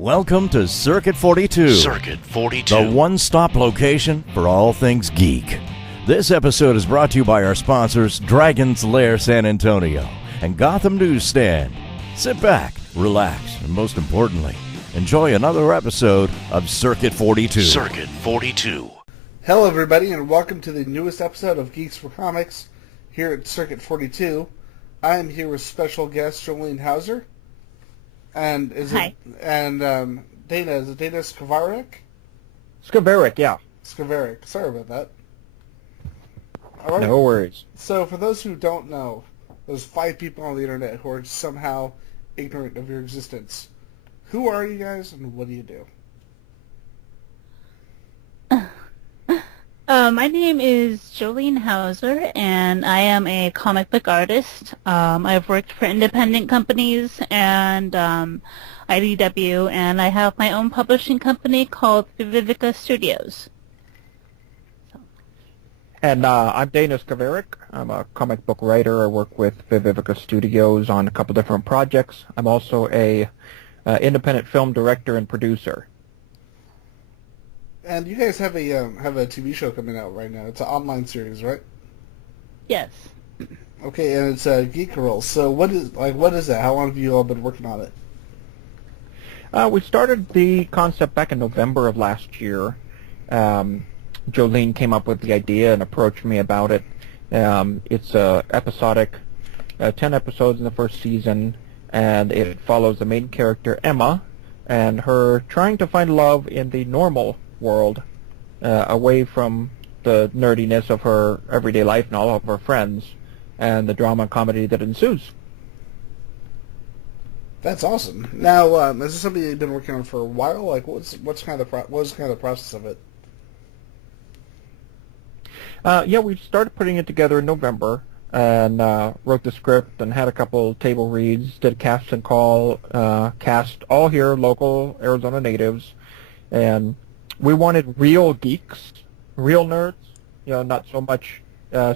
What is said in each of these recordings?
Welcome to Circuit 42. Circuit 42. The one-stop location for all things geek. This episode is brought to you by our sponsors, Dragon's Lair San Antonio and Gotham Newsstand. Sit back, relax, and most importantly, enjoy another episode of Circuit 42. Circuit 42. Hello everybody and welcome to the newest episode of Geeks4Comics here at Circuit 42. I am here with special guest Jolene Hauser. And Hi. Dana, is it Dana Skvarek? Skvarek, yeah. Skvarek, sorry about that. All right. No worries. So for those who don't know, there's 5 people on the internet who are somehow ignorant of your existence. Who are you guys and what do you do? My name is Jolene Hauser, and I am a comic book artist. I've worked for independent companies and IDW, and I have my own publishing company called Vivica Studios. And I'm Dana Skvarek. I'm a comic book writer. I work with Vivica Studios on a couple different projects. I'm also a independent film director and producer. And you guys have a TV show coming out right now. It's an online series, right? Yes. Okay, and it's Geek Girls. So what is that? How long have you all been working on it? We started the concept back in November of last year. Jolene came up with the idea and approached me about it. It's episodic, 10 episodes in the first season, and it follows the main character, Emma, and her trying to find love in the normal world, away from the nerdiness of her everyday life and all of her friends, and the drama and comedy that ensues. That's awesome. Now, is this something you've been working on for a while? Like, what's kind of the process of it? Yeah, we started putting it together in November, and wrote the script and had a couple table reads, did a cast and call, cast all here, local Arizona natives, and we wanted real geeks, real nerds, not so much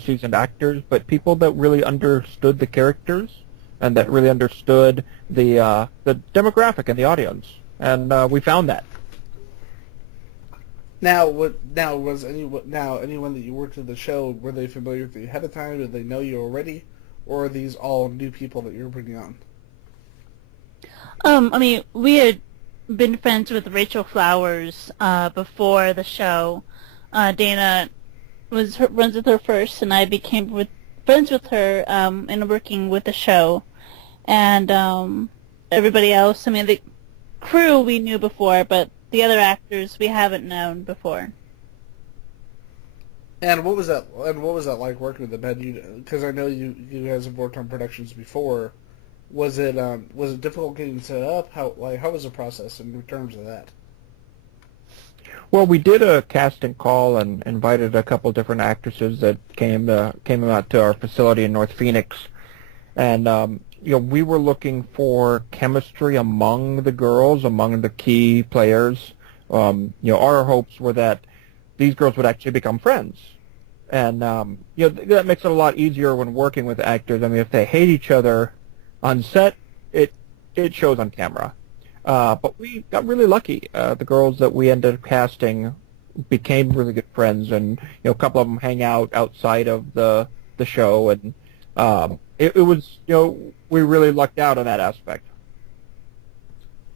seasoned actors, but people that really understood the characters and that really understood the demographic and the audience, and we found that. Now, anyone that you worked with the show, were they familiar with you ahead of time? Did they know you already, or are these all new people that you're bringing on? We had been friends with Rachel Flowers before the show. Dana was friends with her first, and I became friends with her and working with the show. And everybody else, the crew we knew before, but the other actors we haven't known before. And what was that? Like working with them? Because I know you guys have worked on productions before. Was it difficult getting set up? How was the process in terms of that? Well, we did a casting call and invited a couple different actresses that came out to our facility in North Phoenix, and we were looking for chemistry among the girls, among the key players. Our hopes were that these girls would actually become friends, and that makes it a lot easier when working with actors. If they hate each other on set, it shows on camera. But we got really lucky. The girls that we ended up casting became really good friends, and a couple of them hang out outside of the show, and it was we really lucked out on that aspect.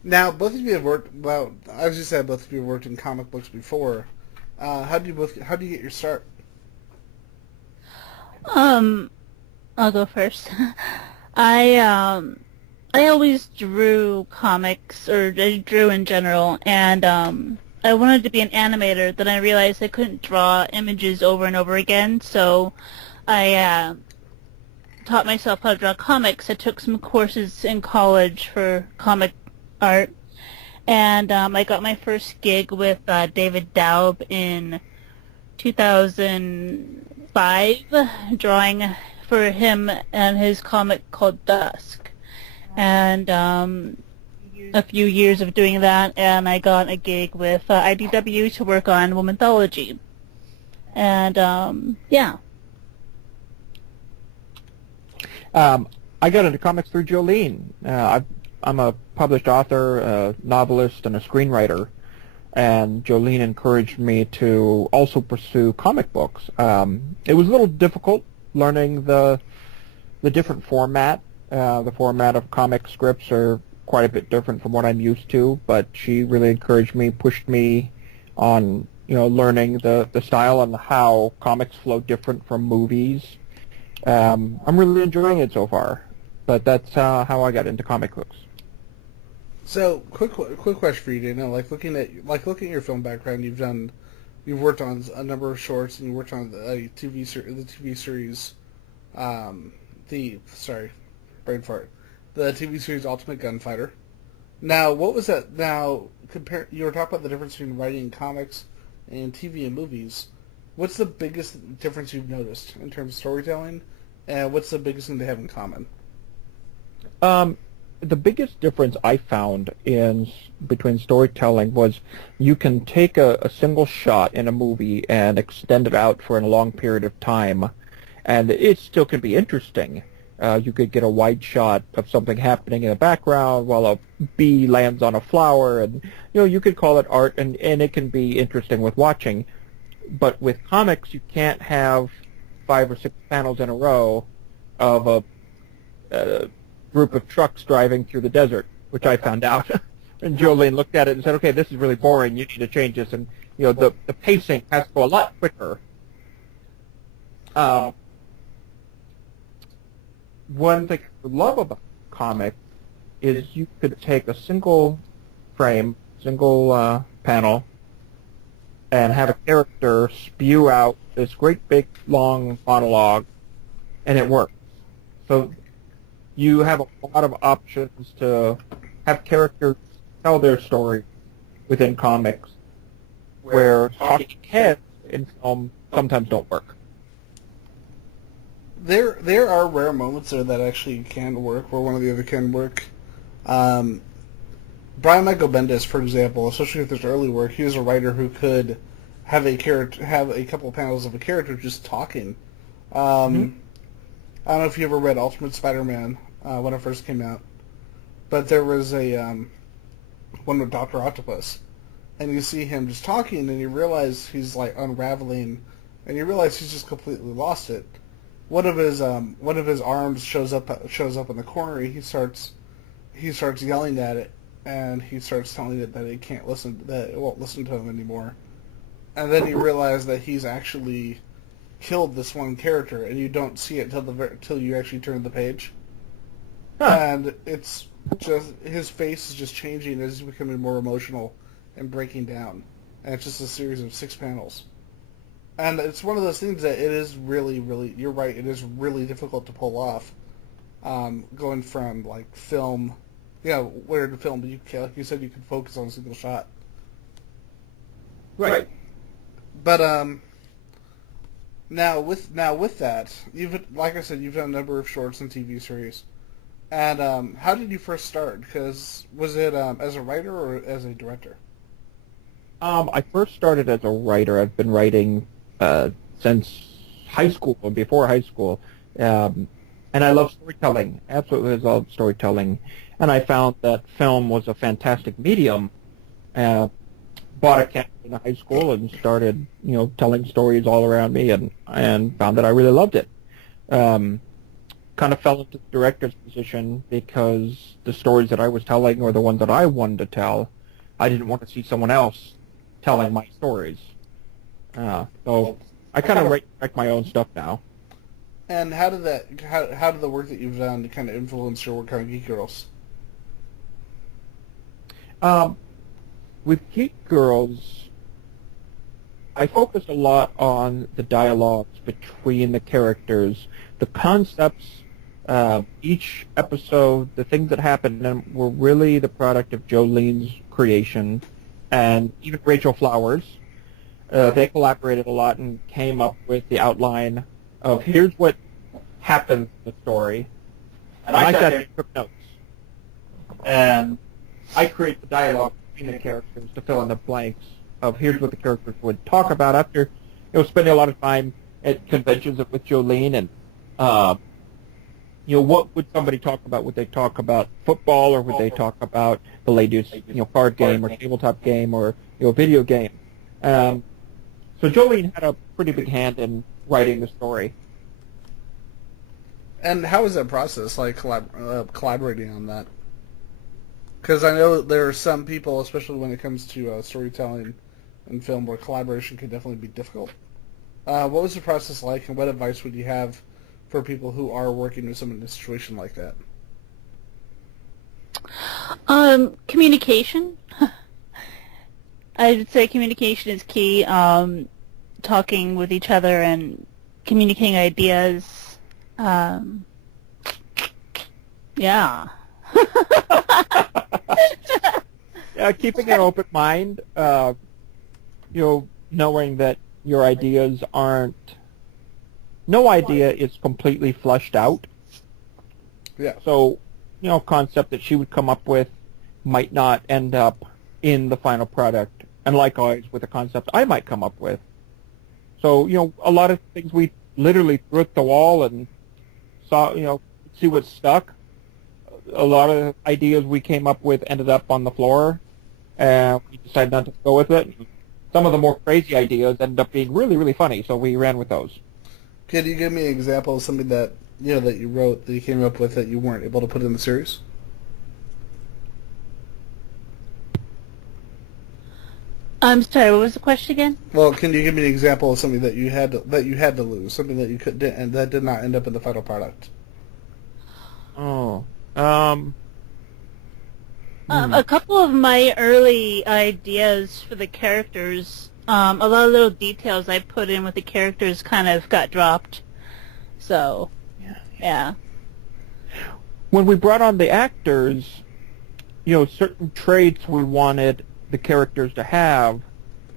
Now, both of you have worked. Well, as you said, both of you have worked in comic books before. How do you get your start? I'll go first. I always drew comics, or I drew in general, and I wanted to be an animator. Then I realized I couldn't draw images over and over again, so I taught myself how to draw comics. I took some courses in college for comic art, and I got my first gig with David Daub in 2005, drawing for him and his comic called Dusk. And a few years of doing that, and I got a gig with IDW to work on Womanthology. And, yeah. I got into comics through Jolene. I've a published author, a novelist, and a screenwriter, and Jolene encouraged me to also pursue comic books. It was a little difficult learning the different format. The format of comic scripts are quite a bit different from what I'm used to, but she really encouraged me, pushed me on, learning the style and how comics flow different from movies. I'm really enjoying it so far, but that's how I got into comic books. So, quick question for you, Dana. Looking at your film background, you've worked on a number of shorts, and you worked on the TV series, brain fart, the TV series Ultimate Gunfighter. Now, what was that? Now, you were talking about the difference between writing comics and TV and movies. What's the biggest difference you've noticed in terms of storytelling, and what's the biggest thing they have in common? The biggest difference I found between storytelling was you can take a single shot in a movie and extend it out for a long period of time, and it still can be interesting. You could get a wide shot of something happening in the background while a bee lands on a flower, and you could call it art, and it can be interesting with watching. But with comics, you can't have 5 or 6 panels in a row of a group of trucks driving through the desert, which I found out. And Jolene looked at it and said, "Okay, this is really boring. You need to change this." And the pacing has to go a lot quicker. One thing I love about comic is you could take a single frame, single panel, and have a character spew out this great big long monologue, and it works. So you have a lot of options to have characters tell their story within comics, where talking heads in film sometimes don't work. There are rare moments there that actually can work, where one or the other can work. Brian Michael Bendis, for example, especially with his early work, he was a writer who could have a couple of panels of a character just talking. I don't know if you ever read Ultimate Spider-Man when it first came out, but there was a one with Dr. Octopus, and you see him just talking, and you realize he's unraveling, and you realize he's just completely lost it. One of his arms shows up in the corner. He starts yelling at it, and he starts telling it that it won't listen to him anymore. And then you realize that he's actually killed this one character, and you don't see it till you actually turn the page. Huh. And it's just his face is just changing as he's becoming more emotional and breaking down. And it's just a series of 6 panels. And it's one of those things that it is really, really, you're right, it is really difficult to pull off. Going from film, where to film, but like you said, you can focus on a single shot. Right. But now with that, like I said, you've done a number of shorts and TV series. And how did you first start? Because was it as a writer or as a director? I first started as a writer. I've been writing since high school, or before high school, and I love storytelling. Absolutely love storytelling. And I found that film was a fantastic medium. Bought a camera in high school and started, telling stories all around me, and found that I really loved it. Kind of fell into the director's position because the stories that I was telling or the ones that I wanted to tell, I didn't want to see someone else telling my stories. So I kind of write my own stuff now. And how did the work that you've done kind of influence your work on Geek Girls? With Geek Girls, I focused a lot on the dialogues between the characters, the concepts. Each episode, the things that happened in them were really the product of Jolene's creation, and even Rachel Flowers. They collaborated a lot and came up with the outline of here's what happens in the story. And I sat there and took notes. And I create the dialogue between the characters to fill in the blanks of here's what the characters would talk about after spending a lot of time at conventions with Jolene and what would somebody talk about? Would they talk about football, or would they talk about the latest, card game or tabletop game or, video game? So Jolene had a pretty big hand in writing the story. And how is that process, like collaborating on that? Because I know there are some people, especially when it comes to storytelling and film, where collaboration can definitely be difficult. What was the process like, and what advice would you have for people who are working with someone in a situation like that? Communication. I would say communication is key. Talking with each other and communicating ideas. Yeah. Yeah, keeping an open mind, knowing that your ideas aren't... No idea is completely fleshed out. Yeah. So, concept that she would come up with might not end up in the final product. And likewise with a concept I might come up with. So, a lot of things we literally threw at the wall and saw, see what stuck. A lot of ideas we came up with ended up on the floor, and we decided not to go with it. Some of the more crazy ideas ended up being really, really funny, so we ran with those. Could you give me an example of something that that you wrote, that you came up with, that you weren't able to put in the series? I'm sorry, what was the question again? Well, can you give me an example of something that you had to lose, something that you and that did not end up in the final product? A couple of my early ideas for the characters, a lot of little details I put in with the characters kind of got dropped. So, yeah. When we brought on the actors, certain traits we wanted the characters to have,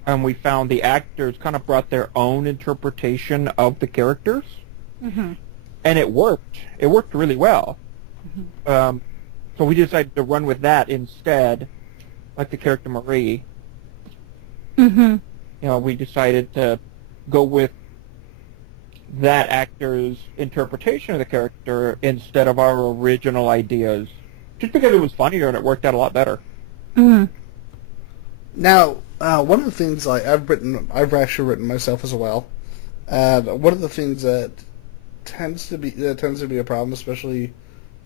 and we found the actors kind of brought their own interpretation of the characters. Mm-hmm. And it worked. It worked really well. Mm-hmm. So we decided to run with that instead, like the character Marie. Mm-hmm. We decided to go with that actor's interpretation of the character instead of our original ideas, just because it was funnier and it worked out a lot better. Mm-hmm. Now, one of the things I've actually written myself as well. One of the things that tends to be a problem, especially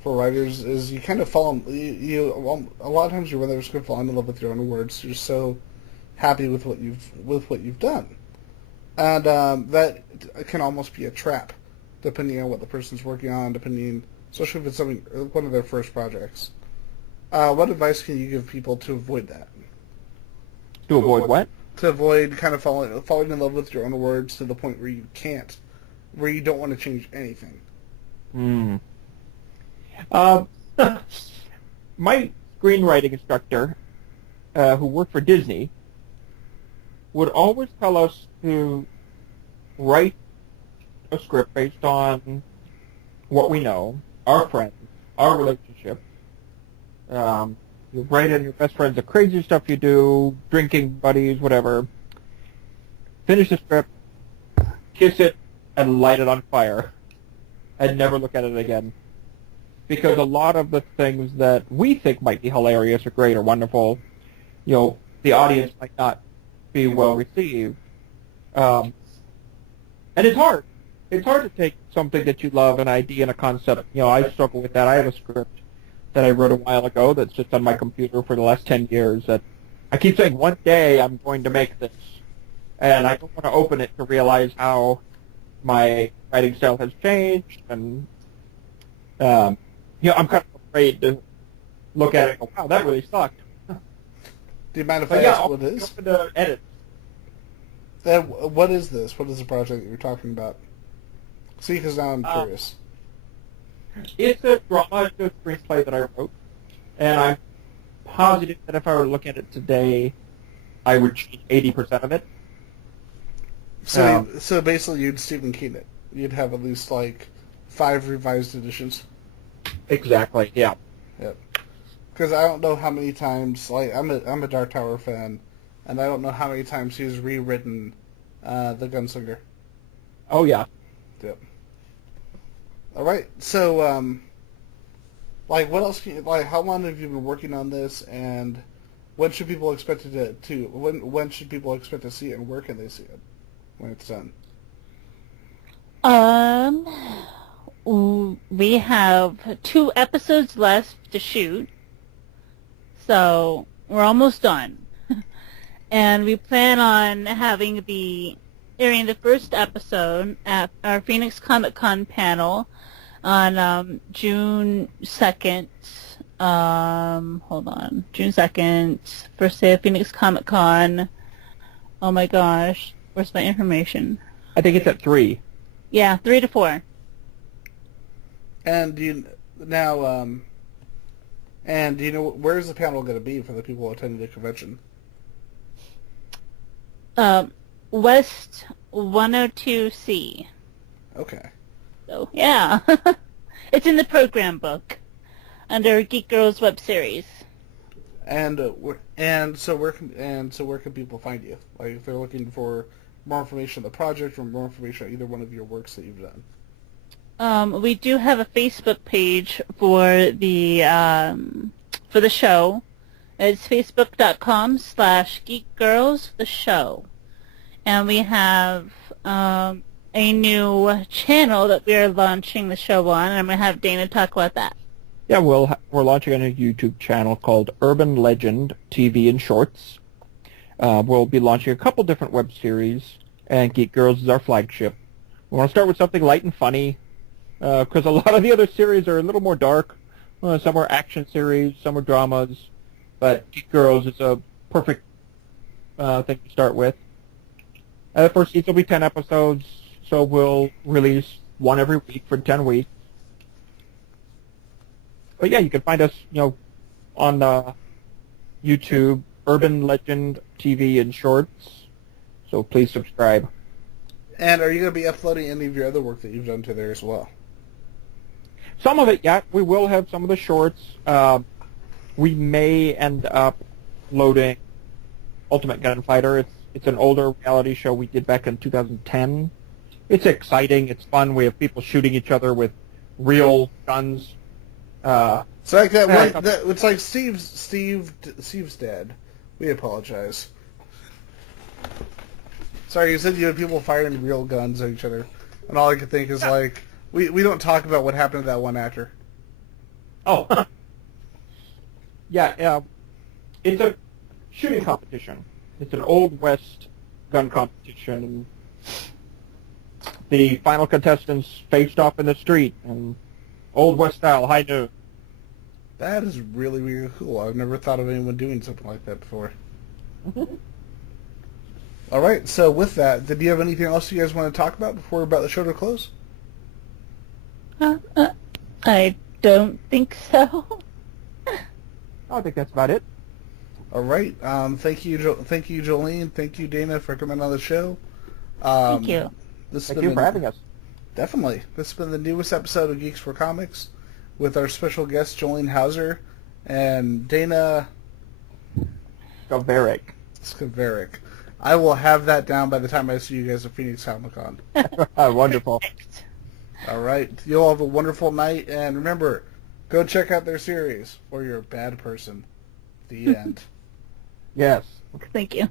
for writers, is you kind of fall in, a lot of times you run the risk of falling in love with your own words. You're so happy with what you've done, and that can almost be a trap, depending on what the person's working on, especially if it's one of their first projects. What advice can you give people to avoid that? To avoid what? To avoid kind of falling in love with your own words to the point where you don't want to change anything. My screenwriting instructor, who worked for Disney, would always tell us to write a script based on what we know, our friends, our relationship. You write in your best friends, the crazy stuff you do, drinking buddies, whatever. Finish the script, kiss it, and light it on fire, and never look at it again. Because a lot of the things that we think might be hilarious or great or wonderful, the audience might not be well received. And it's hard. It's hard to take something that you love, an idea and a concept. I struggle with that. I have a script that I wrote a while ago that's just on my computer for the last 10 years that I keep saying, one day I'm going to make this. And I don't want to open it to realize how my writing style has changed, and I'm kind of afraid to look at it and go, wow, that really sucked. Do you mind if I ask what it is? Open to edit. What is this? What is the project that you're talking about? See, because now I'm curious. It's a drama, it's a screenplay that I wrote, and I'm positive that if I were to look at it today, I would change 80% of it. So basically you'd Stephen King it. You'd have at least 5 revised editions. Exactly, yeah. Yep. Because I don't know how many times, I'm a Dark Tower fan, and I don't know how many times he's rewritten The Gunslinger. Oh, yeah. Yep. All right. So, like, what else? Like, how long have you been working on this, and when should people expect it to when should people expect to see it, and where can they see it when it's done? We have 2 episodes left to shoot, so we're almost done. And we plan on airing the first episode at our Phoenix Comic Con panel on June 2nd. June 2nd, first day of Phoenix Comic Con. Oh my gosh, where's my information? I think it's at 3. Yeah, 3 to 4. And do you know where's the panel going to be for the people attending the convention? West 102C. Okay. So yeah, it's in the program book under Geek Girls web series. And so where can people find you? Like, if they're looking for more information on the project or more information on either one of your works that you've done. We do have a Facebook page for the show. It's facebook.com/Geek Girls the show, and we have a new channel that we are launching the show on, and I'm gonna have Dana talk about that. Yeah, we're launching a new YouTube channel called Urban Legend TV and Shorts. We'll be launching a couple different web series, and Geek Girls is our flagship. We want to start with something light and funny, because a lot of the other series are a little more dark. Some are action series, some are dramas, but Geek Girls is a perfect thing to start with. The first season will be 10 episodes, so we'll release one every week for 10 weeks. But yeah, you can find us, on YouTube, Urban Legend TV and Shorts. So please subscribe. And are you going to be uploading any of your other work that you've done to there as well? Some of it, yeah. We will have some of the shorts. We may end up loading Ultimate Gunfighter. It's an older reality show we did back in 2010. It's exciting. It's fun. We have people shooting each other with real guns. It's like that one. It's like Steve's dad. We apologize. Sorry, you said you had people firing real guns at each other, and all I could think is like we don't talk about what happened to that one actor. Oh. Yeah. It's a shooting competition. It's an Old West gun competition. The final contestants faced off in the street, and Old West style, high noon. That is really, really cool. I've never thought of anyone doing something like that before. All right, so with that, did you have anything else you guys want to talk about before we're about the show to close? I don't think so. I think that's about it. All right. Thank you, Jolene. Thank you, Dana, for coming on the show. Thank you. Thank you for having us. Definitely. This has been the newest episode of Geeks4Comics with our special guest, Jolene Hauser, and Dana Skvarek. I will have that down by the time I see you guys at Phoenix Comic-Con. Wonderful. All right. You'll have a wonderful night, and remember, go check out their series, or you're a bad person. The end. Yes. Thank you.